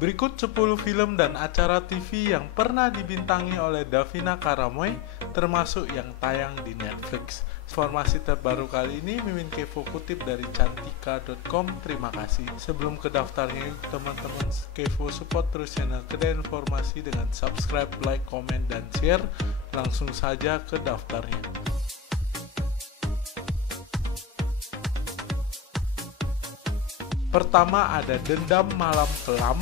Berikut 10 film dan acara TV yang pernah dibintangi oleh Davina Karamoy, termasuk yang tayang di Netflix. Informasi terbaru kali ini Mimin Kevo kutip dari cantika.com. Terima kasih. Sebelum ke daftarnya, teman-teman Kevo support terus channel Kedai Informasi dengan subscribe, like, komen, dan share. Langsung saja ke daftarnya. Pertama ada Dendam Malam Kelam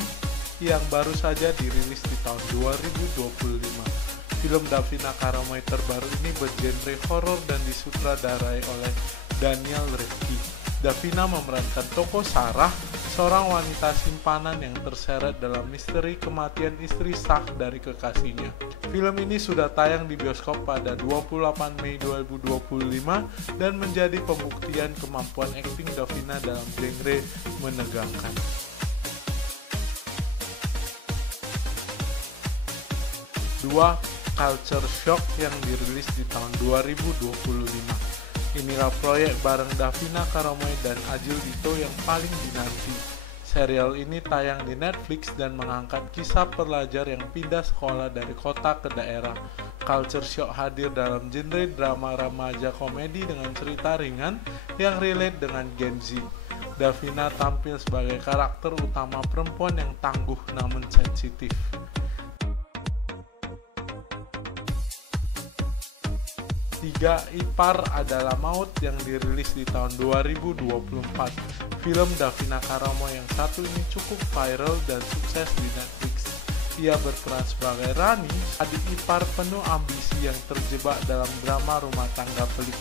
yang baru saja dirilis di tahun 2025. Film Davina Karamoy terbaru ini bergenre horor dan disutradarai oleh Daniel Rifki. Davina memerankan tokoh Sarah, seorang wanita simpanan yang terseret dalam misteri kematian istri sah dari kekasihnya. Film ini sudah tayang di bioskop pada 28 Mei 2025 dan menjadi pembuktian kemampuan akting Davina dalam genre menegangkan. 2. Culture Shock yang dirilis di tahun 2025. Inilah proyek bareng Davina Karamoy dan Adjie Dito yang paling dinanti. Serial ini tayang di Netflix dan mengangkat kisah pelajar yang pindah sekolah dari kota ke daerah. Culture Shock hadir dalam genre drama remaja komedi dengan cerita ringan yang relate dengan Gen Z. Davina tampil sebagai karakter utama perempuan yang tangguh namun sensitif. 3. Ipar Adalah Maut yang dirilis di tahun 2024. Film Davina Karamoy yang satu ini cukup viral dan sukses di Netflix. Ia berperan sebagai Rani, adik ipar penuh ambisi yang terjebak dalam drama rumah tangga pelik.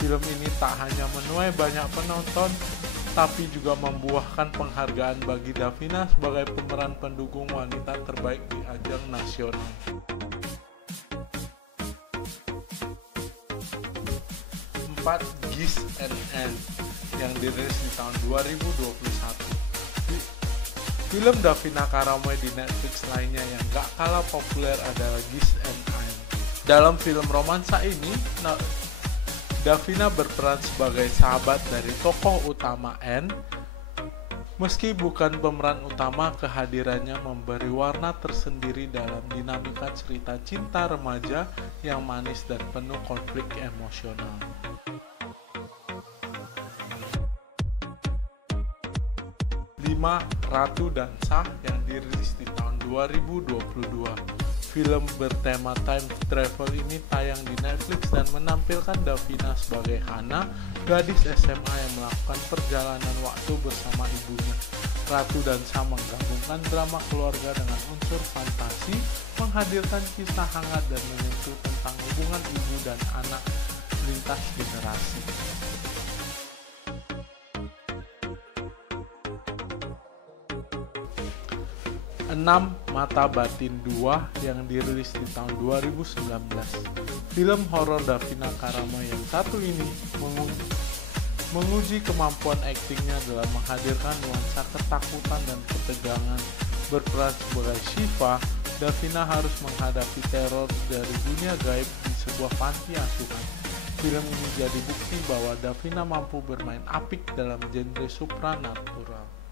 Film ini tak hanya menuai banyak penonton, tapi juga membuahkan penghargaan bagi Davina sebagai pemeran pendukung wanita terbaik di ajang nasional. 4. Geese and Ants yang dirilis di tahun 2021. Film Davina Karamoy di Netflix lainnya yang gak kalah populer adalah Geese and Ants. Dalam film romansa ini, Davina berperan sebagai sahabat dari tokoh utama Anne. Meski bukan pemeran utama, kehadirannya memberi warna tersendiri dalam dinamika cerita cinta remaja yang manis dan penuh konflik emosional. 5. Ratu dan Shah yang dirilis di tahun 2022. Film bertema time travel ini tayang di Netflix dan menampilkan Davina sebagai Hana, gadis SMA yang melakukan perjalanan waktu bersama ibunya. Ratu dan Shah menggabungkan drama keluarga dengan unsur fantasi, menghadirkan kisah hangat dan menyentuh tentang hubungan ibu dan anak lintas generasi. 6. Mata Batin 2 yang dirilis di tahun 2019. Film horor Davina Karamoy yang satu ini menguji kemampuan aktingnya dalam menghadirkan nuansa ketakutan dan ketegangan. Berperan sebagai Shiva, Davina harus menghadapi teror dari dunia gaib di sebuah panti asuhan. Film ini jadi bukti bahwa Davina mampu bermain apik dalam genre supranatural.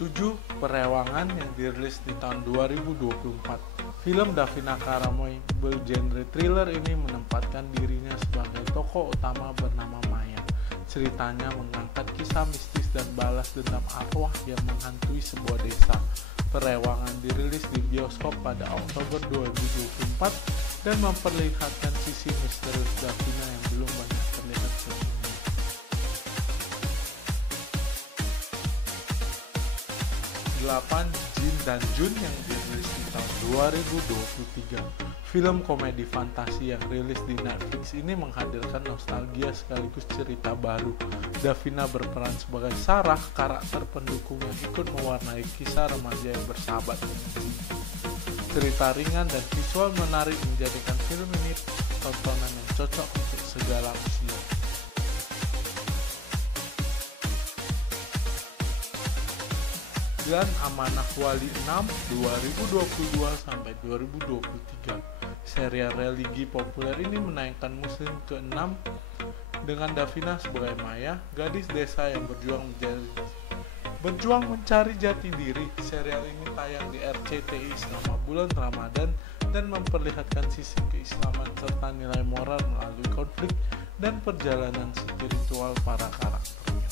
7. Perewangan yang dirilis di tahun 2024. Film Davina Karamoy bergenre thriller ini menempatkan dirinya sebagai tokoh utama bernama Maya. Ceritanya mengangkat kisah mistis dan balas dendam arwah yang menghantui sebuah desa. Perewangan dirilis di bioskop pada Oktober 2024 dan memperlihatkan sisi misterius Davina yang belum banyak terlihat sebelumnya. 8. Jin dan Jun yang dirilis di tahun 2023. Film komedi fantasi yang rilis di Netflix ini menghadirkan nostalgia sekaligus cerita baru. Davina berperan sebagai Sarah, karakter pendukung yang ikut mewarnai kisah remaja yang bersahabat dengan Jin. Cerita ringan dan visual menarik menjadikan film ini tontonan yang cocok untuk segala usia. 9. Amanah Wali 6 2022-2023. Serial religi populer ini menayangkan musim ke-6 dengan Davina sebagai Maya, gadis desa yang berjuang mencari jati diri. Serial ini tayang di RCTI selama bulan Ramadan dan memperlihatkan sisi keislaman serta nilai moral melalui konflik dan perjalanan spiritual para karakternya.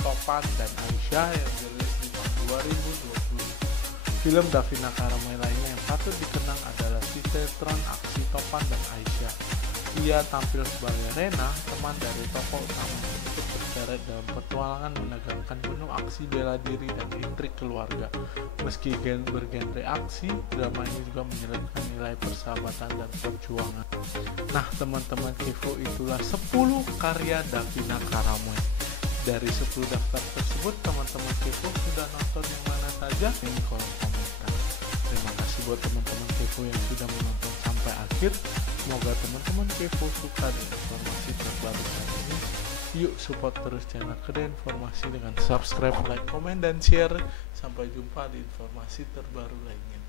Topan dan Aisyah yang dirilis di tahun 2020. Film Davina Karamay lainnya yang patut dikenang adalah sinetron aksi Topan dan Aisyah. Ia tampil sebagai Rena, teman dari tokoh utama yang ikut terseret dalam petualangan menegangkan penuh aksi bela diri dan intrik keluarga. Meski bergenre aksi, drama ini juga menyelipkan nilai persahabatan dan perjuangan. Nah teman-teman kepo, itulah 10 karya Davina Karamay. Dari 10 daftar tersebut, teman-teman kepo sudah nonton yang mana saja? Ini kolom komentar. Terima kasih buat teman-teman kepo yang sudah menonton sampai akhir. Semoga teman-teman kepo suka dengan informasi terbaru kali ini. Yuk support terus channel Kedai Informasi dengan subscribe, like, komen, dan share. Sampai jumpa di informasi terbaru lainnya.